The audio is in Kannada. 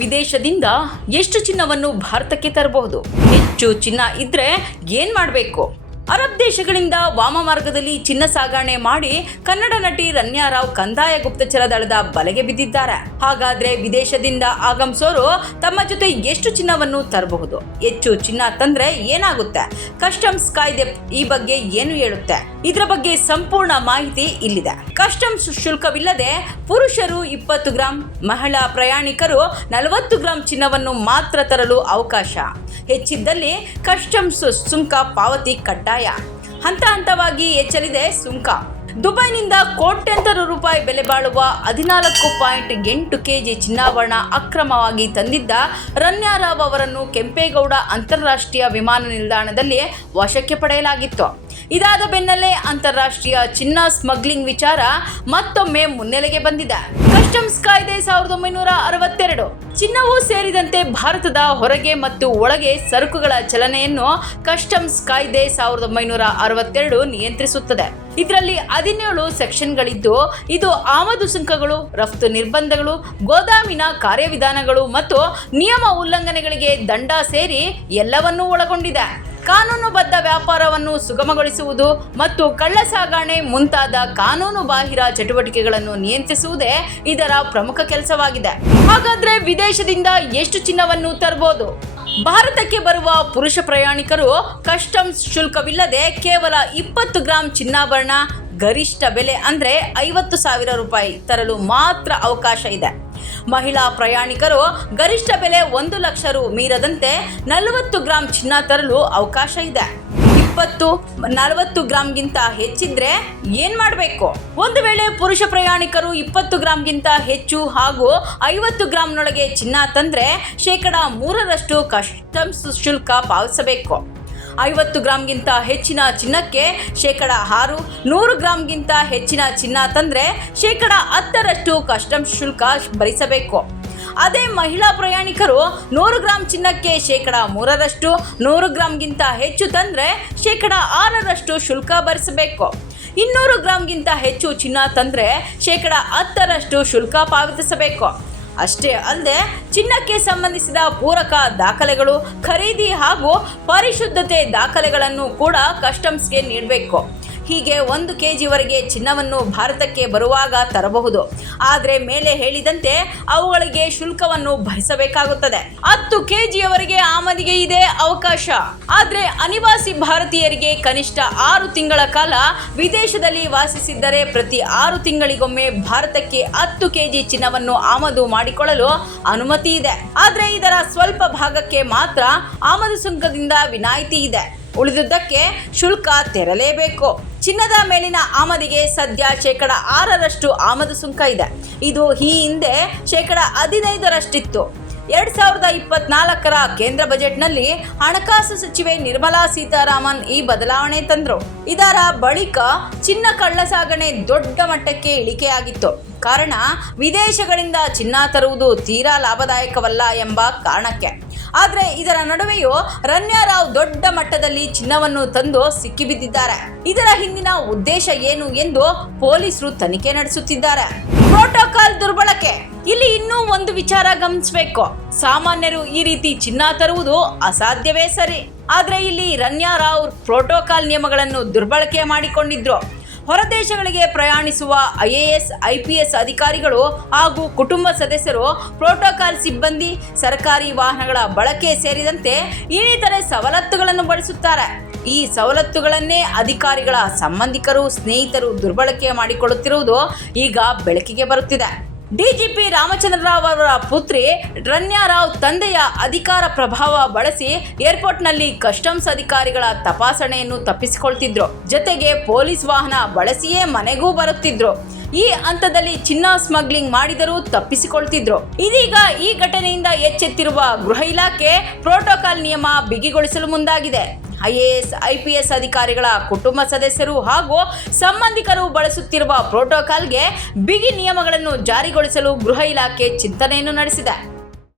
ವಿದೇಶದಿಂದ ಎಷ್ಟು ಚಿನ್ನವನ್ನು ಭಾರತಕ್ಕೆ ತರಬಹುದು? ಹೆಚ್ಚು ಚಿನ್ನ ಇದ್ರೆ ಏನ್ ಮಾಡಬೇಕು? ಅರಬ್ ದೇಶಗಳಿಂದ ವಾಮ ಮಾರ್ಗದಲ್ಲಿ ಚಿನ್ನ ಸಾಗಣೆ ಮಾಡಿ ಕನ್ನಡ ನಟಿ ರನ್ಯಾ ರಾವ್ ಕಂದಾಯ ಗುಪ್ತಚರ ದಳದ ಬಲೆಗೆ ಬಿದ್ದಿದ್ದಾರೆ. ಹಾಗಾದ್ರೆ ವಿದೇಶದಿಂದ ಆಗಮಿಸೋರು ತಮ್ಮ ಜೊತೆ ಎಷ್ಟು ಚಿನ್ನವನ್ನು ತರಬಹುದು? ಹೆಚ್ಚು ಚಿನ್ನ ತಂದ್ರೆ ಏನಾಗುತ್ತೆ? ಕಸ್ಟಮ್ಸ್ ಕಾಯ್ದೆ ಈ ಬಗ್ಗೆ ಏನು ಹೇಳುತ್ತೆ? ಇದರ ಬಗ್ಗೆ ಸಂಪೂರ್ಣ ಮಾಹಿತಿ ಇಲ್ಲಿದೆ. ಕಸ್ಟಮ್ಸ್ ಶುಲ್ಕವಿಲ್ಲದೆ ಪುರುಷರು 20 ಗ್ರಾಂ, ಮಹಿಳಾ ಪ್ರಯಾಣಿಕರು 40 ಗ್ರಾಂ ಚಿನ್ನವನ್ನು ಮಾತ್ರ ತರಲು ಅವಕಾಶ. ಹೆಚ್ಚಿದ್ದಲ್ಲಿ ಕಸ್ಟಮ್ಸ್ ಸುಂಕ ಪಾವತಿ ಕಡ್ಡಾಯ. ಹಂತ ಹಂತವಾಗಿ ಹೆಚ್ಚಲಿದೆ ಸುಂಕ. ದುಬೈನಿಂದ ಕೋಟ್ಯಂತರ ರೂಪಾಯಿ ಬೆಲೆ ಬಾಳುವ 14.8 ಕೆಜಿ ಚಿನ್ನಾಭರಣ ಅಕ್ರಮವಾಗಿ ತಂದಿದ್ದ ರನ್ಯಾ ರಾವ್ ಅವರನ್ನು ಕೆಂಪೇಗೌಡ ಅಂತಾರಾಷ್ಟ್ರೀಯ ವಿಮಾನ ನಿಲ್ದಾಣದಲ್ಲಿ ವಶಕ್ಕೆ ಪಡೆಯಲಾಗಿತ್ತು. ಇದಾದ ಬೆನ್ನಲ್ಲೇ ಅಂತಾರಾಷ್ಟ್ರೀಯ ಚಿನ್ನ ಸ್ಮಗ್ಲಿಂಗ್ ವಿಚಾರ ಮತ್ತೊಮ್ಮೆ ಮುನ್ನೆಲೆಗೆ ಬಂದಿದೆ. ಕಸ್ಟಮ್ಸ್ ಕಾಯ್ದೆ 1962 ಚಿನ್ನವೂ ಸೇರಿದಂತೆ ಭಾರತದ ಹೊರಗೆ ಮತ್ತು ಒಳಗೆ ಸರಕುಗಳ ಚಲನೆಯನ್ನು ಕಸ್ಟಮ್ಸ್ ಕಾಯ್ದೆ 1962 ನಿಯಂತ್ರಿಸುತ್ತದೆ. ಇದರಲ್ಲಿ 17 ಸೆಕ್ಷನ್ಗಳಿದ್ದು ಇದು ಆಮದು ಸುಂಕಗಳು, ರಫ್ತು ನಿರ್ಬಂಧಗಳು, ಗೋದಾಮಿನ ಕಾರ್ಯವಿಧಾನಗಳು ಮತ್ತು ನಿಯಮ ಉಲ್ಲಂಘನೆಗಳಿಗೆ ದಂಡ ಸೇರಿ ಎಲ್ಲವನ್ನೂ ಒಳಗೊಂಡಿದೆ. ಕಾನೂನುಬದ್ಧ ವ್ಯಾಪಾರವನ್ನು ಸುಗಮಗೊಳಿಸುವುದು ಮತ್ತು ಕಳ್ಳ ಸಾಗಣೆ ಮುಂತಾದ ಕಾನೂನು ಬಾಹಿರ ಚಟುವಟಿಕೆಗಳನ್ನು ನಿಯಂತ್ರಿಸುವುದೇ ಇದರ ಪ್ರಮುಖ ಕೆಲಸವಾಗಿದೆ. ಹಾಗಾದ್ರೆ ವಿದೇಶದಿಂದ ಎಷ್ಟು ಚಿನ್ನವನ್ನು ತರಬಹುದು? ಭಾರತಕ್ಕೆ ಬರುವ ಪುರುಷ ಪ್ರಯಾಣಿಕರು ಕಸ್ಟಮ್ಸ್ ಶುಲ್ಕವಿಲ್ಲದೆ ಕೇವಲ 20 ಗ್ರಾಂ ಚಿನ್ನಾಭರಣ, ಗರಿಷ್ಠ ಬೆಲೆ ಅಂದ್ರೆ 50,000 ರೂಪಾಯಿ ತರಲು ಮಾತ್ರ ಅವಕಾಶ ಇದೆ. ಮಹಿಳಾ ಪ್ರಯಾಣಿಕರು ಗರಿಷ್ಠ ಬೆಲೆ 1 ಲಕ್ಷ ರು ಮೀರದಂತೆ 40 ಗ್ರಾಂ ಚಿನ್ನ ತರಲು ಅವಕಾಶ ಇದೆ. 40 ಗ್ರಾಂಗಿಂತ ಹೆಚ್ಚಿದ್ರೆ ಏನ್ ಮಾಡಬೇಕು? ಒಂದು ವೇಳೆ ಪುರುಷ ಪ್ರಯಾಣಿಕರು 20 ಗ್ರಾಂಗಿಂತ ಹೆಚ್ಚು ಹಾಗೂ 50 ಗ್ರಾಂನೊಳಗೆ ಚಿನ್ನ ತಂದ್ರೆ 3% ಕಸ್ಟಮ್ಸ್ ಶುಲ್ಕ ಪಾವತಿಸಬೇಕು. 50 ಗ್ರಾಂಗಿಂತ ಹೆಚ್ಚಿನ ಚಿನ್ನಕ್ಕೆ 6%, 100 ಗ್ರಾಂಗಿಂತ ಹೆಚ್ಚಿನ ಚಿನ್ನ ತಂದ್ರೆ 10% ಕಸ್ಟಮ್ಸ್ ಶುಲ್ಕ ಭರಿಸಬೇಕು. ಅದೇ ಮಹಿಳಾ ಪ್ರಯಾಣಿಕರು 100 ಗ್ರಾಂ ಚಿನ್ನಕ್ಕೆ 3%, 100 ಗ್ರಾಂಗಿಂತ ಹೆಚ್ಚು ತಂದ್ರೆ 6% ಶುಲ್ಕ ಭರಿಸಬೇಕು. 200 ಗ್ರಾಂಗಿಂತ ಹೆಚ್ಚು ಚಿನ್ನ ತಂದ್ರೆ 10% ಶುಲ್ಕ ಪಾವತಿಸಬೇಕು. ಅಷ್ಟೇ ಅಲ್ಲದೆ ಚಿನ್ನಕ್ಕೆ ಸಂಬಂಧಿಸಿದ ಪೂರಕ ದಾಖಲೆಗಳು, ಖರೀದಿ ಹಾಗೂ ಪರಿಶುದ್ಧತೆ ದಾಖಲೆಗಳನ್ನು ಕೂಡ ಕಸ್ಟಮ್ಸ್ಗೆ ನೀಡಬೇಕು. ಹೀಗೆ 1 ಕೆಜಿವರೆಗೆ ಚಿನ್ನವನ್ನು ಭಾರತಕ್ಕೆ ಬರುವಾಗ ತರಬಹುದು. ಆದರೆ ಮೇಲೆ ಹೇಳಿದಂತೆ ಅವುಗಳಿಗೆ ಶುಲ್ಕವನ್ನು ಭರಿಸಬೇಕಾಗುತ್ತದೆ. 10 ಕೆಜಿಯವರೆಗೆ ಆಮದಿಗೆ ಇದೆ ಅವಕಾಶ. ಆದರೆ ಅನಿವಾಸಿ ಭಾರತೀಯರಿಗೆ ಕನಿಷ್ಠ 6 ತಿಂಗಳ ಕಾಲ ವಿದೇಶದಲ್ಲಿ ವಾಸಿಸಿದ್ದರೆ ಪ್ರತಿ 6 ತಿಂಗಳಿಗೊಮ್ಮೆ ಭಾರತಕ್ಕೆ 10 ಕೆಜಿ ಚಿನ್ನವನ್ನು ಆಮದು ಮಾಡಿಕೊಳ್ಳಲು ಅನುಮತಿ ಇದೆ. ಆದರೆ ಇದರ ಸ್ವಲ್ಪ ಭಾಗಕ್ಕೆ ಮಾತ್ರ ಆಮದು ಸುಂಕದಿಂದ ವಿನಾಯಿತಿ ಇದೆ. ಉಳಿದುದಕ್ಕೆ ಶುಲ್ಕ ತೆರಲೇಬೇಕು. ಚಿನ್ನದ ಮೇಲಿನ ಆಮದಿಗೆ ಸದ್ಯ 6% ಆಮದು ಸುಂಕ ಇದೆ. ಇದು ಈ ಹಿಂದೆ 15% 2024ರ ಕೇಂದ್ರ ಬಜೆಟ್ನಲ್ಲಿ ಹಣಕಾಸು ಸಚಿವೆ ನಿರ್ಮಲಾ ಸೀತಾರಾಮನ್ ಈ ಬದಲಾವಣೆ ತಂದರು. ಇದರ ಬಳಿಕ ಚಿನ್ನ ಕಳ್ಳ ಸಾಗಣೆ ದೊಡ್ಡ ಮಟ್ಟಕ್ಕೆ ಇಳಿಕೆಯಾಗಿತ್ತು. ಕಾರಣ ವಿದೇಶಗಳಿಂದ ಚಿನ್ನ ತರುವುದು ತೀರಾ ಲಾಭದಾಯಕವಲ್ಲ ಎಂಬ ಕಾರಣಕ್ಕೆ. ಆದರೆ ಇದರ ನಡುವೆಯೂ ರನ್ಯಾ ರಾವ್ ದೊಡ್ಡ ಮಟ್ಟದಲ್ಲಿ ಚಿನ್ನವನ್ನು ತಂದು ಸಿಕ್ಕಿಬಿದ್ದಿದ್ದಾರೆ. ಇದರ ಹಿಂದಿನ ಉದ್ದೇಶ ಏನು ಎಂದು ಪೊಲೀಸರು ತನಿಖೆ ನಡೆಸುತ್ತಿದ್ದಾರೆ. ಪ್ರೋಟೋಕಾಲ್ ದುರ್ಬಳಕೆ. ಇಲ್ಲಿ ಇನ್ನೂ ಒಂದು ವಿಚಾರ ಗಮನಿಸಬೇಕು. ಸಾಮಾನ್ಯರು ಈ ರೀತಿ ಚಿನ್ನ ತರುವುದು ಅಸಾಧ್ಯವೇ ಸರಿ. ಆದರೆ ಇಲ್ಲಿ ರನ್ಯಾ ರಾವ್ ಪ್ರೋಟೋಕಾಲ್ ನಿಯಮಗಳನ್ನು ದುರ್ಬಳಕೆ ಮಾಡಿಕೊಂಡಿದ್ರು. ಹೊರದೇಶಗಳಿಗೆ ಪ್ರಯಾಣಿಸುವ IAS, IPS ಅಧಿಕಾರಿಗಳು ಹಾಗೂ ಕುಟುಂಬ ಸದಸ್ಯರು ಪ್ರೋಟೋಕಾಲ್ ಸಿಬ್ಬಂದಿ, ಸರ್ಕಾರಿ ವಾಹನಗಳ ಬಳಕೆ ಸೇರಿದಂತೆ ಇನ್ನಿತರೆ ಸವಲತ್ತುಗಳನ್ನು ಬಳಸುತ್ತಾರೆ. ಈ ಸವಲತ್ತುಗಳನ್ನೇ ಅಧಿಕಾರಿಗಳ ಸಂಬಂಧಿಕರು, ಸ್ನೇಹಿತರು ದುರ್ಬಳಕೆ ಮಾಡಿಕೊಳ್ಳುತ್ತಿರುವುದು ಈಗ ಬೆಳಕಿಗೆ ಬರುತ್ತಿದೆ. ಡಿಜಿಪಿ ರಾಮಚಂದ್ರ ರಾವ್ ಅವರ ಪುತ್ರಿ ರನ್ಯಾ ರಾವ್ ತಂದೆಯ ಅಧಿಕಾರ ಪ್ರಭಾವ ಬಳಸಿ ಏರ್ಪೋರ್ಟ್ನಲ್ಲಿ ಕಸ್ಟಮ್ಸ್ ಅಧಿಕಾರಿಗಳ ತಪಾಸಣೆಯನ್ನು ತಪ್ಪಿಸಿಕೊಳ್ತಿದ್ರು. ಜೊತೆಗೆ ಪೊಲೀಸ್ ವಾಹನ ಬಳಸಿಯೇ ಮನೆಗೂ ಬರುತ್ತಿದ್ರು. ಈ ಹಂತದಲ್ಲಿ ಚಿನ್ನ ಸ್ಮಗ್ಲಿಂಗ್ ಮಾಡಿದರೂ ತಪ್ಪಿಸಿಕೊಳ್ತಿದ್ರು. ಇದೀಗ ಈ ಘಟನೆಯಿಂದ ಎಚ್ಚೆತ್ತಿರುವ ಗೃಹ ಇಲಾಖೆ ಪ್ರೋಟೋಕಾಲ್ ನಿಯಮ ಬಿಗಿಗೊಳಿಸಲು ಮುಂದಾಗಿದೆ. IAS, IPS ಅಧಿಕಾರಿಗಳ ಕುಟುಂಬ ಸದಸ್ಯರು ಹಾಗೂ ಸಂಬಂಧಿಕರು ಬಳಸುತ್ತಿರುವ ಪ್ರೋಟೋಕಾಲ್ಗೆ ಬಿಗಿ ನಿಯಮಗಳನ್ನು ಜಾರಿಗೊಳಿಸಲು ಗೃಹ ಇಲಾಖೆ ಚಿಂತನೆಯನ್ನು ನಡೆಸಿದೆ.